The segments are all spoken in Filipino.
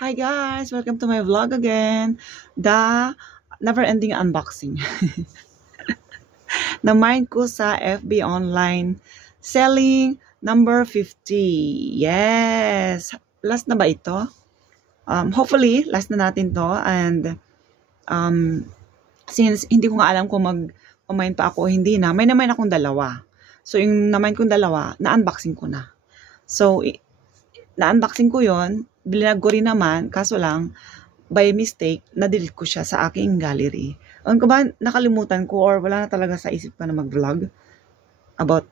Hi guys! Welcome to my vlog again. The never-ending unboxing. Na-mine ko sa FB online selling number 50. Yes! Last na ba ito? Hopefully, last na natin to. And since hindi ko nga alam kung mag-mine pa ako o hindi na, may na-mine akong dalawa. So, yung na-mine kong dalawa, na-unboxing ko na. So, na-unboxing ko yon, bilinag ko rin naman, kaso lang, by mistake, na-delete ko siya sa aking gallery. Ano ko ba, nakalimutan ko or wala na talaga sa isip ko na mag-vlog about,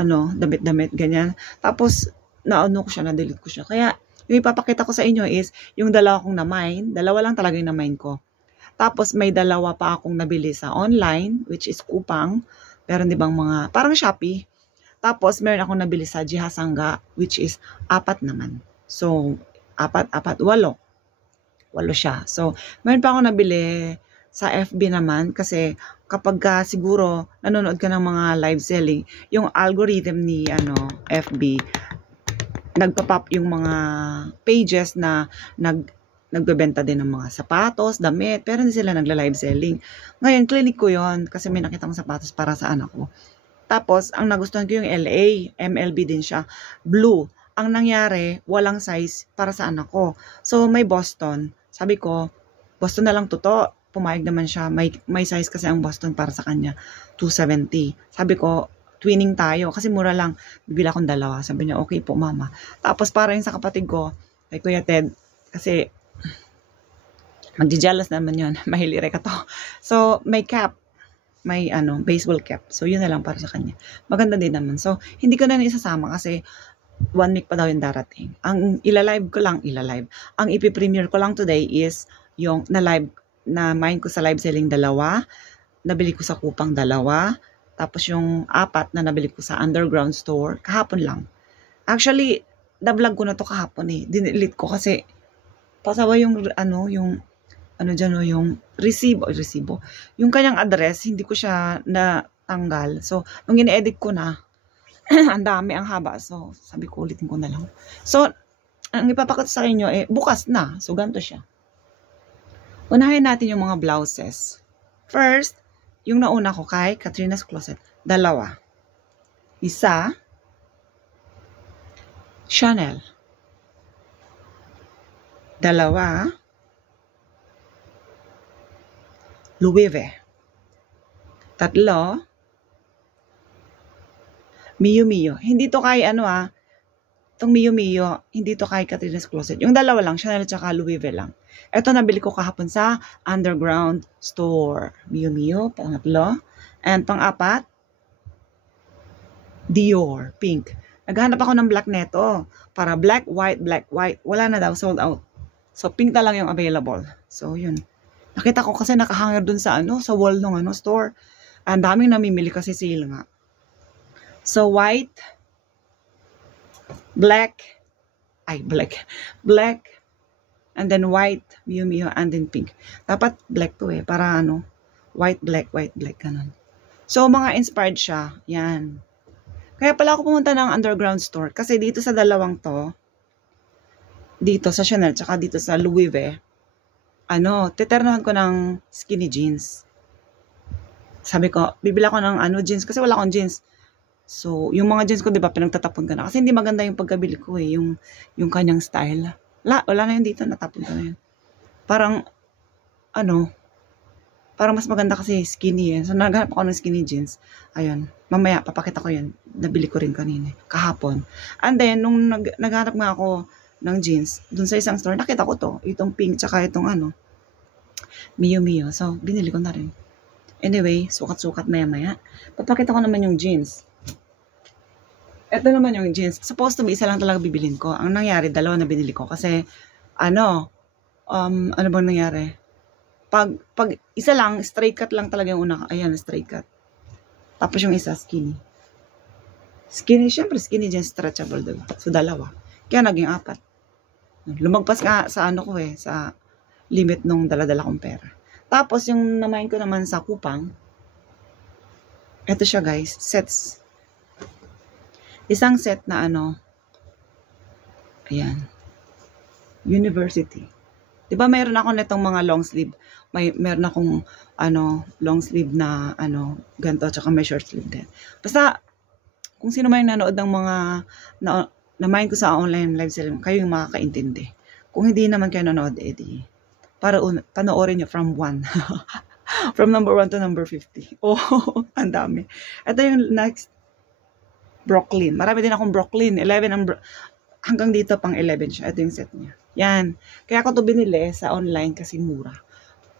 damit-damit, ganyan. Tapos, na-ano ko siya, na-delete ko siya. Kaya, yung ipapakita ko sa inyo is, yung dalawa kong na-mine, dalawa lang talaga yung na-mine ko. Tapos, may dalawa pa akong nabili sa online, which is Kupang. Meron di bang mga, parang Shopee. Tapos, meron akong nabili sa Jihasangga, which is 4 naman. So, 4, 8, 8 siya. So, meron pa akong nabili sa FB naman kasi kapag siguro nanonood ka ng mga live selling, yung algorithm ni FB, nagpa-pop yung mga pages na nagbebenta din ng mga sapatos, damit, pero hindi sila nagla-live selling. Ngayon, clinic ko yon kasi may nakita kong sapatos para sa anak ko. Tapos, ang nagustuhan ko yung LA, MLB din siya, blue. Ang nangyari, walang size para sa anak ko. So, may Boston. Sabi ko, Boston na lang to. Pumayag naman siya. May size kasi ang Boston para sa kanya, 270. Sabi ko, twinning tayo kasi mura lang. Bibila akong dalawa. Sabi niya, okay po mama. Tapos para yung sa kapatid ko, kay Kuya Ted, kasi magdi-jealous naman yun. Mahilire ka to. So, may cap. May baseball cap. So, yun na lang para sa kanya. Maganda din naman. So, hindi ko na isasama kasi 1 week pa daw yung darating. Ang ilalive ko lang, ang ipipremiere ko lang today is yung na-mine ko sa live selling 2, nabili ko sa Kupang 2, tapos yung 4 na nabili ko sa underground store, kahapon lang. Actually, na-vlog ko na to kahapon eh. Dinelete ko kasi pasawa yung yung resibo. Yung kanyang address, hindi ko siya natanggal. So, nung ine-edit ko na, ang dami, ang haba. So, sabi ko, ulitin ko na lang. So, ang ipapakita sa inyo, bukas na. So, ganito siya. Unahin natin yung mga blouses. First, yung nauna ko kay Katrina's Closet. 2. Isa, Chanel. 2, Louis V. 3, Mio Mio. Hindi to kay itong Mio Mio, hindi to kay Katrina's Closet. Yung 2 lang, Chanel at saka Louis V lang. Ito nabili ko kahapon sa underground store. Mio Mio, 3. And pang-4, Dior, pink. Naghahanap ako ng black neto. Para black, white. Wala na daw, sold out. So, pink na lang yung available. So, yun. Nakita ko kasi nakahanger dun sa sa wall ng store. Ang daming namimili kasi sale nga. So, white, black, and then white, Mio Mio, and then pink. Dapat black to para white, black, ganun. So, mga inspired siya. Yan. Kaya pala ako pumunta ng underground store kasi dito sa dalawang to, dito sa Chanel, tsaka dito sa Louis V, teternohan ko ng skinny jeans. Sabi ko, bibila ko ng jeans kasi wala akong jeans. So, yung mga jeans ko, di ba, pinagtatapon ko na. Kasi hindi maganda yung pagkabili ko yung kanyang style. Wala na yun dito, natapon ko na yun. Parang mas maganda kasi skinny So, naghanap ako ng skinny jeans. Ayun, mamaya, papakita ko yun. Nabili ko rin kanina, kahapon. And then, nung naghanap nga ako ng jeans, dun sa isang store, nakita ko to. Itong pink, tsaka itong Mio Mio. So, binili ko na rin. Anyway, sukat-sukat maya-maya. Papakita ko naman yung jeans. Ito naman yung jeans. Supposed to be, isa lang talaga bibilin ko. Ang nangyari, 2 na binili ko. Kasi, ano bang nangyari? Pag isa lang, straight cut lang talaga yung una. Ayan, straight cut. Tapos yung isa, skinny. Syempre skinny jeans, stretchable, diba? So, 2. Kaya naging 4. Lumagpas ka sa sa limit nung dala-dala kong pera. Tapos, yung namain ko naman sa Kupang, ito siya guys, sets. Isang set na ayan. University. 'Di ba mayroon ako nitong mga long sleeve. Meron akong long sleeve na ganito tsaka may short sleeve din. Basta kung sino man yung nanood ng mga na ko sa online live stream, kayo yung makakaintindi. Kung hindi naman kayo nanood, edi para panoorin nyo from 1. From number 1 to number 50. Oh, ang dami. Ito yung next, Brooklyn. Marami din akong Brooklyn. 11 hanggang dito pang 11 siya. Ito yung set niya. Yan. Kaya ako to binili sa online kasi mura.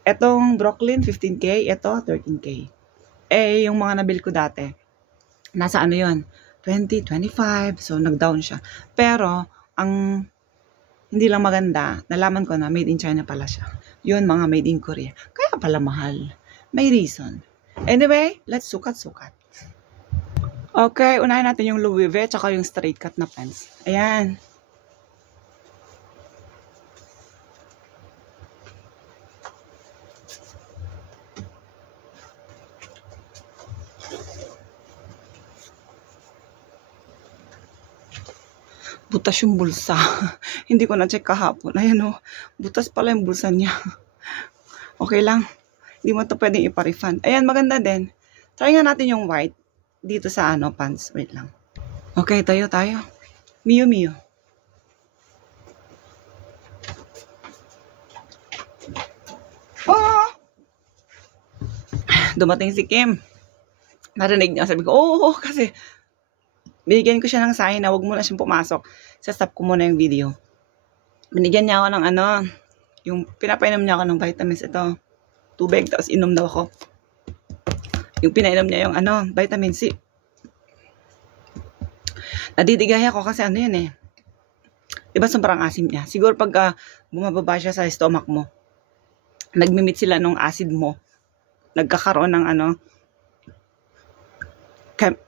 Etong Brooklyn, 15K. Ito, 13K. Eh, yung mga nabili ko dati, nasa yun? 20, 25. So, nag-down siya. Pero, ang hindi lang maganda, nalaman ko na made in China pala siya. Yun, mga made in Korea. Kaya pala mahal. May reason. Anyway, let's sukat-sukat. Okay, unahin natin yung Louis V tsaka yung straight cut na pants. Ayan. Butas yung bulsa. Hindi ko na-check kahapon. Ayan o. Butas pala yung bulsa niya. Okay lang. Hindi mo ito pwedeng ipa-refund. Ayan, maganda din. Try nga natin yung white dito sa pants. Wait lang. Okay, tayo. Miu Miu. Oh! Dumating si Kim. Narinig niya. Sabi ko, kasi binigyan ko siya ng sign na wag mo na siyang pumasok. Stop ko muna yung video. Binigyan niya ako ng yung pinapainom niya ako ng vitamins. Ito, tubig, tapos inom daw ako. Yung pinainom niya yung vitamin C. Nadidigay ako kasi yun eh. Diba sobrang asim niya? Siguro pag bumababa siya sa stomach mo, nagmimit sila nung acid mo. Nagkakaroon ng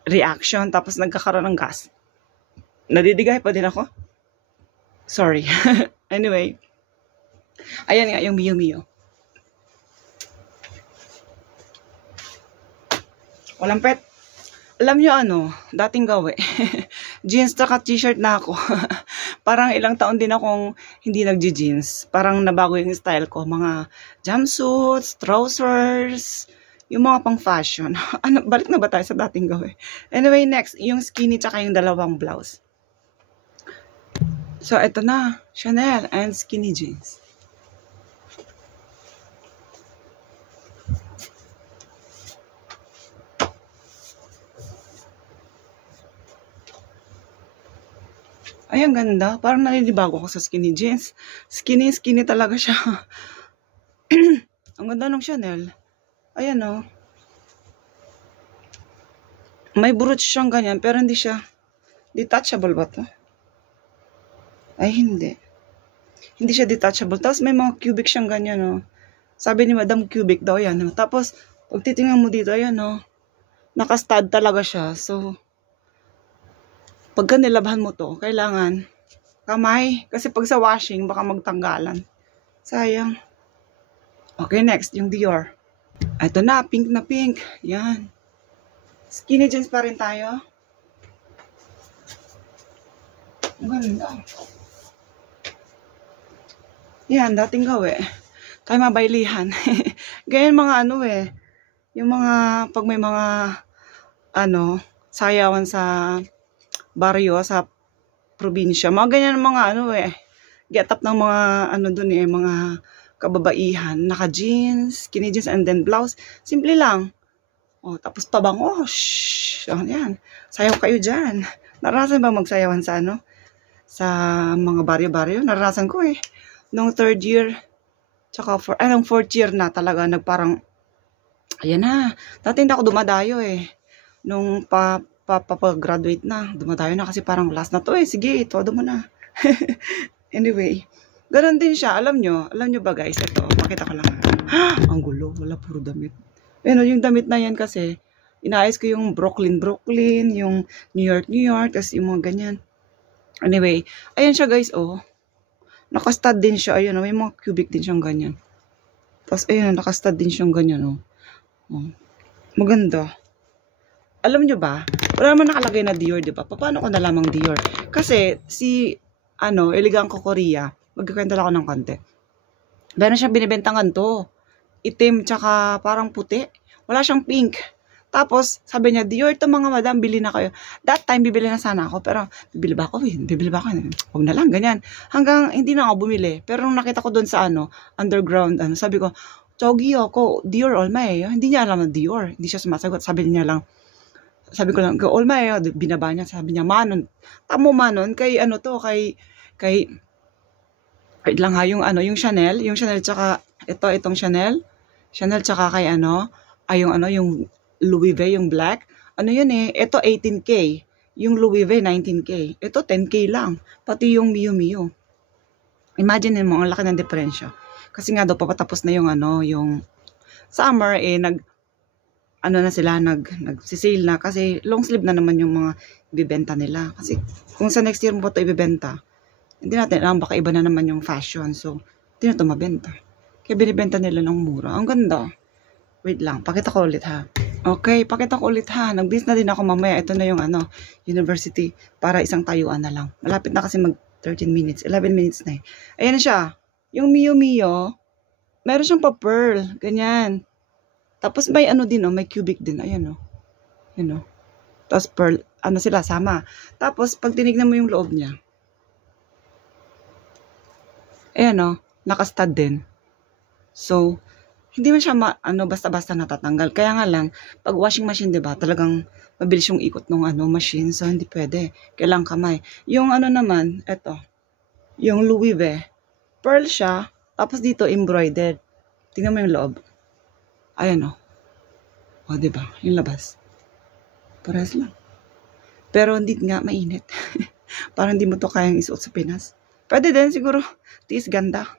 reaction, tapos nagkakaroon ng gas. Nadidigay pa din ako. Sorry. Anyway. Ayan nga yung Miu Miu. Walang pet. Alam nyo dating gawi. Jeans tsaka t-shirt na ako. Parang ilang taon din akong hindi nagji-jeans. Parang nabago yung style ko. Mga jumpsuits, trousers, yung mga pang fashion. Balik na ba tayo sa dating gawin? Anyway, next, yung skinny tsaka yung dalawang blouse. So, ito na. Chanel and skinny jeans. Ay, ang ganda. Parang naninibago ko sa skinny jeans. Skinny talaga siya. Ang ganda ng Chanel. Ayan May brooch siyang ganyan, pero hindi siya detachable ba to? Ay, hindi. Hindi siya detachable. Tapos may mga cubic siyang ganyan Sabi ni Madam cubic daw yan Tapos, pag titingnan mo dito, ayan nakastad talaga siya. So, pagka nilabhan mo to, kailangan kamay. Kasi pag sa washing, baka magtanggalan. Sayang. Okay, next, yung Dior. Ito na, pink na pink. Yan. Skinny jeans pa rin tayo. Ganda. Yan, dating gawi. Tayo mabaylihan. Ganyan mga yung mga, pag may mga, sayawan sa baryo, sa probinsya. Mga ganyan mga get up ng mga dun mga kababaihan. Naka-jeans, skinny jeans, and then blouse. Simple lang. Tapos pabango. Yan. Sayaw kayo dyan. Naranasan ba magsayawan sa sa mga baryo-baryo? Naranasan ko Nung 3rd year, tsaka nung 4th year na talaga, nagparang, ayan na. Dati hindi ako dumadayo Nung pa-graduate na, dumadayo na kasi parang last na to sige, todo mo na. Anyway, ganun din siya. Alam nyo ba guys, ito, makita ko lang. Ang gulo, wala puro damit. Yung damit na yan kasi, inaayos ko yung Brooklyn, yung New York, kasi yung mga ganyan. Anyway, ayan siya guys, nakastad din siya, ayun, may mga cubic din siyang ganyan. Tapos, ayun, nakastad din siyang ganyan, Maganda. Alam nyo ba, wala naman nakalagay na Dior, di ba? Paano ko nalamang Dior? Kasi, si, Elegant Co Korea, magkikwento lang ako ng konti. Meron siyang binibentang ganito. Itim, tsaka parang puti. Wala siyang pink. Tapos, sabi niya, Dior to mga madam, bili na kayo. That time, bibili na sana ako. Pero, bibili ba ako? Bibili ba ako? Huwag na lang, ganyan. Hanggang, hindi na ako bumili. Pero nung nakita ko doon sa underground, sabi ko, Chogi ako, Dior all my. Hindi niya alam na Dior. Hindi siya sumasagot. Sabi ko lang, all my, binaba niya. Sabi niya, Manon. Tamo Manon, kay wait lang ha, yung Chanel, tsaka, itong Chanel tsaka kay yung Louis V, yung black, yun ito 18K, yung Louis V 19K, ito 10K lang, pati yung Miu Miu. Imagine mo, ang laki ng diferensya. Kasi nga daw, papatapos na yung yung summer, nagsisale na, kasi long sleeve na naman yung mga ibibenta nila. Kasi kung sa next year mo pa ito ibibenta, hindi natin alam, baka iba na naman yung fashion, so hindi na ito mabenta. Kaya binibenta nila ng mura. Ang ganda. Wait lang, pakita ko ulit ha. Okay, pakita ko ulit ha. Nag-bis na din ako mamaya. Ito na yung university para isang tayuan na lang. Malapit na kasi mag 13 minutes. 11 minutes na Ayan na siya. Yung Miu Miu, meron siyang pa-pearl. Ganyan. Tapos may din may cubic din. Ayan Yun Tapos pearl, sila, sama. Tapos pag tinignan mo yung loob niya, ayan nakastad din. So, hindi man siya basta-basta natatanggal. Kaya nga lang, pag washing machine, diba, talagang mabilis yung ikot ng machine. So, hindi pwede. Kailangan kamay. Yung naman, eto, yung Louis V, pearl siya, tapos dito embroidered. Tingnan mo yung loob. Ayan diba, yung labas. Parehas lang. Pero hindi nga mainit. Parang hindi mo to kayang isuot sa Pinas. Pwede din siguro. Tiis ganda.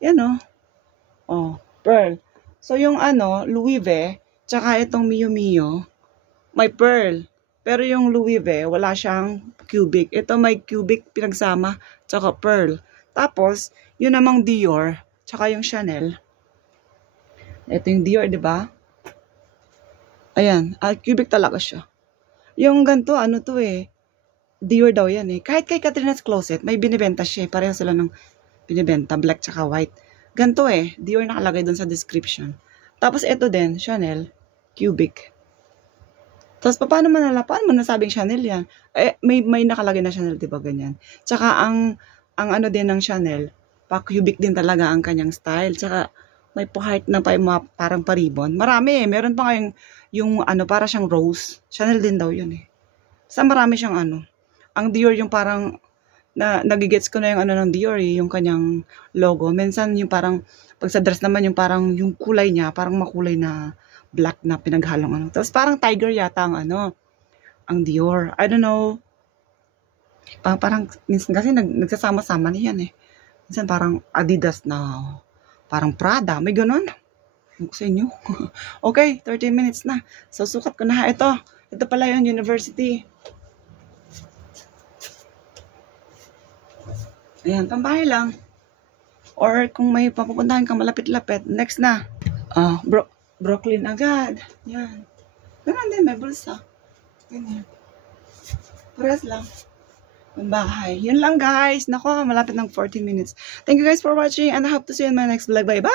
Yan pearl. So, yung Louis V, tsaka itong Miu Miu, may pearl. Pero yung Louis V, wala siyang cubic. Ito may cubic pinagsama, tsaka pearl. Tapos, yun namang Dior, tsaka yung Chanel. Ito yung Dior, di ba? Ayan, cubic talaga siya. Yung ganito, Dior daw yan Kahit kay Katrina's Closet, may binibenta siya Pareho sila ng binibenta, black tsaka white. Ganito Dior nakalagay doon sa description. Tapos ito din, Chanel, cubic. Tapos paano mo nasabing Chanel yan? May nakalagay na Chanel, diba ganyan? Tsaka ang din ng Chanel, pa-cubic din talaga ang kanyang style. Tsaka may pa-heart na parang paribon. Marami meron pa ngayong yung para siyang rose. Chanel din daw yun Sa marami siyang Ang Dior yung parang nagigets ko na yung ng Dior yung kanyang logo. Minsan yung parang pag sa dress naman yung parang yung kulay niya parang makulay na black na pinaghalong Tapos parang tiger yata ang Dior. I don't know. Parang minsan kasi nagsasama-sama niyan Minsan parang Adidas na parang Prada, may ganun. Ano ko sa inyo? Okay, 30 minutes na. So sukat ko na Ito pala yung university. Ayan, pambahay lang. Or kung may papupuntahan kang malapit-lapit, next na. Brooklyn agad. Yan. Ganun din, may bulsa. Ganyan. Parehas lang. Pambahay. Yun lang guys. Nako, malapit ng 14 minutes. Thank you guys for watching and I hope to see you in my next vlog. Bye-bye!